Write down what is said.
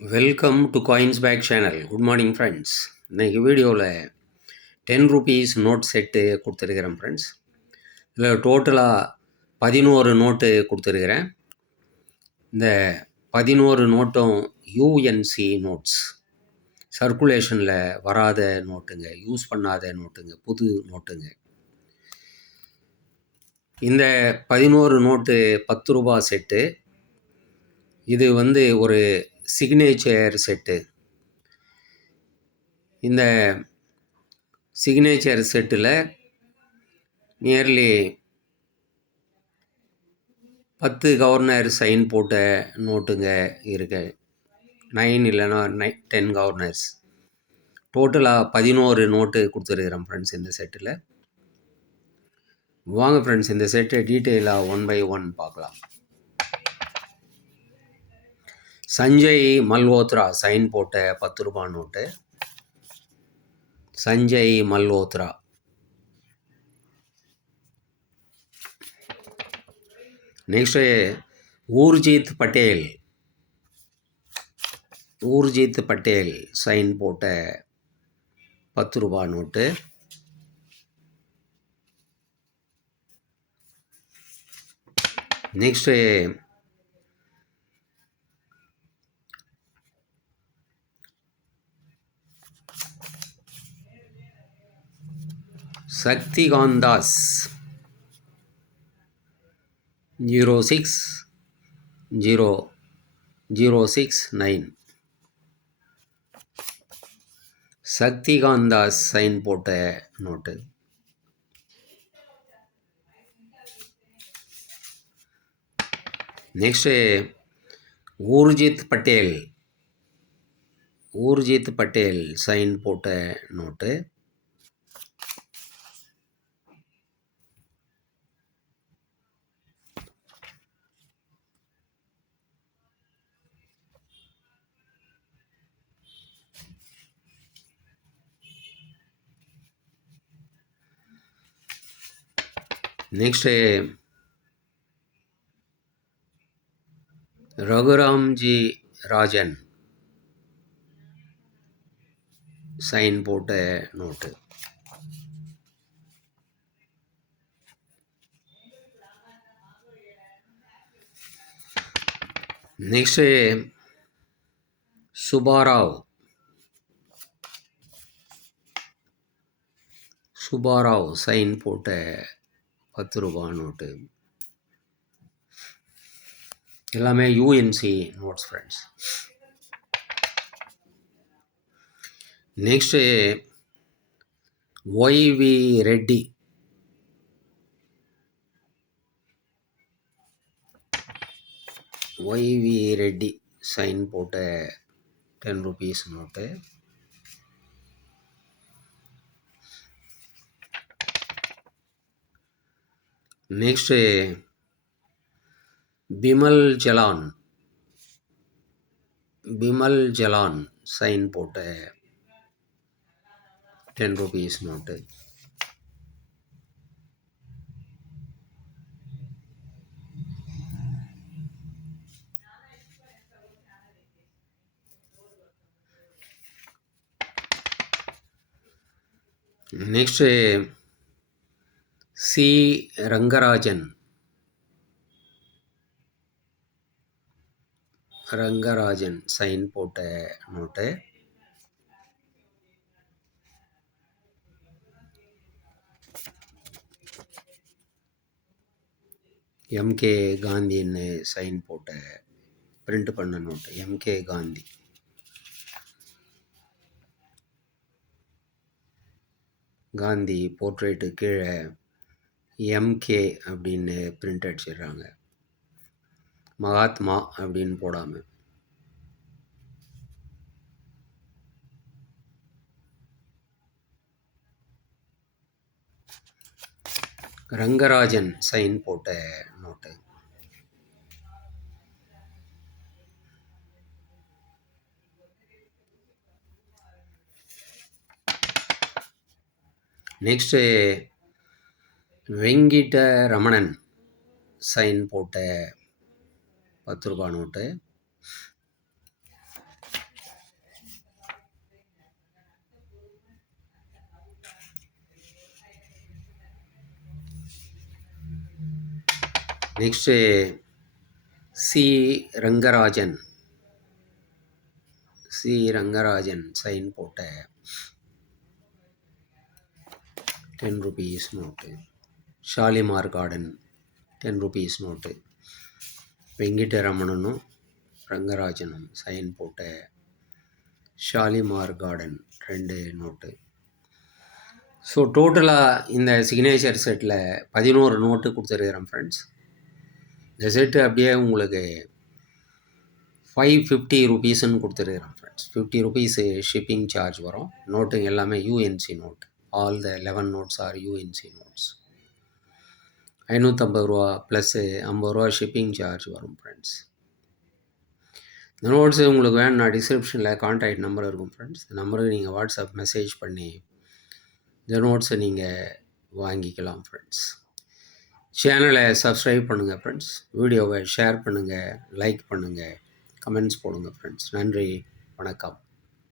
Welcome to coins pack channel. Good morning friends. இன்றைக்கி வீடியோவில் 10 rupees note set கொடுத்துருக்கிறேன் friends. இதில் டோட்டலாக 11 நோட்டு கொடுத்துருக்கிறேன். இந்த 11 நோட்டும் யூஎன்சி நோட்ஸ், சர்க்குலேஷனில் வராத நோட்டுங்க, யூஸ் பண்ணாத நோட்டுங்க, புது நோட்டுங்க. இந்த 11 நோட்டு 10 ரூபா செட்டு. இது ஒரு சிக்னேச்சர் செட்டு. இந்த சிக்னேச்சர் செட்டில் நியர்லி 10 கவர்னர் சைன் போட்ட நோட்டுங்க இருக்கு. 9 இல்லைனா 10 கவர்னர்ஸ். டோட்டலாக 11 நோட்டு கொடுத்துருக்குறேன் ஃப்ரெண்ட்ஸ் இந்த செட்டில். வாங்க ஃப்ரெண்ட்ஸ், இந்த செட்டை டீட்டெயிலாக 1 by 1 பார்க்கலாம். சஞ்சய் மல்ஹோத்ரா சைன் போட்ட 10 ரூபா note. Sanjay Malhotra. Next Urjit Patel. Urjit Patel sign போட்ட 10 ரூபா note. Next Shaktikanta Das 060069. Shaktikanta Das sign போட்ட note. Next Urjit Patel. Urjit Patel sign போட்ட note. Next Raghuramji Rajan sign போட்ட note. Next Subbarao. Subbarao sign போட்ட 10 ரூபா நோட்டு. எல்லாமே UNC notes friends. Next Y V Reddy. Y V Reddy sign போட்ட 10 rupees note. Next Bimal Jalan. Bimal Jalan sign போட்ட 10 rupees note. Next C Rangarajan. Rangarajan sign போட்ட நோட்டு. எம்கே காந்தின்னு சைன் போட்ட பிரிண்ட் பண்ண note. M K Gandhi. Gandhi portrait கீழே எம்கே அப்படின்னு பிரிண்ட் அடிச்சிடுறாங்க, மகாத்மா அப்படின்னு போடாமல். ரங்கராஜன் சைன் போட்ட note. Next Venkitaramanan sign போட்ட 10 ரூபா note. Next C Rangarajan sign போட்ட 10 rupees note. Shalimar Garden 10 rupees note. வெங்கிட்டரமணனும் ரங்கராஜனும் சைன் போட்ட ஷாலிமார் கார்டன் 2 நோட்டு. ஸோ டோட்டலாக இந்த சிக்னேச்சர் செட்டில் 11 நோட்டு கொடுத்துருக்குறேன் ஃப்ரெண்ட்ஸ். இந்த செட்டு அப்படியே உங்களுக்கு 550 rupeesன்னு கொடுத்துருக்குறேன் ஃப்ரெண்ட்ஸ். 50 rupees ஷிப்பிங் சார்ஜ் வரும். நோட்டுங்க எல்லாமே UNC note. All the 11 notes are UNC notes. 550 ரூபா ப்ளஸ் 50 ரூபா ஷிப்பிங் சார்ஜ் வரும் ஃப்ரெண்ட்ஸ். இந்த நோட்ஸு உங்களுக்கு வேணும்னா டிஸ்கிரிப்ஷனில் கான்டாக்ட் நம்பர் இருக்கும் ஃப்ரெண்ட்ஸ். இந்த நம்பருக்கு நீங்கள் வாட்ஸ்அப் மெசேஜ் பண்ணி இந்த நோட்ஸை நீங்கள் வாங்கிக்கலாம் ஃப்ரெண்ட்ஸ். சேனலை சப்ஸ்கிரைப் பண்ணுங்கள் ஃப்ரெண்ட்ஸ். வீடியோவை ஷேர் பண்ணுங்கள், லைக் பண்ணுங்கள், கமெண்ட்ஸ் போடுங்க ஃப்ரெண்ட்ஸ். நன்றி, வணக்கம்.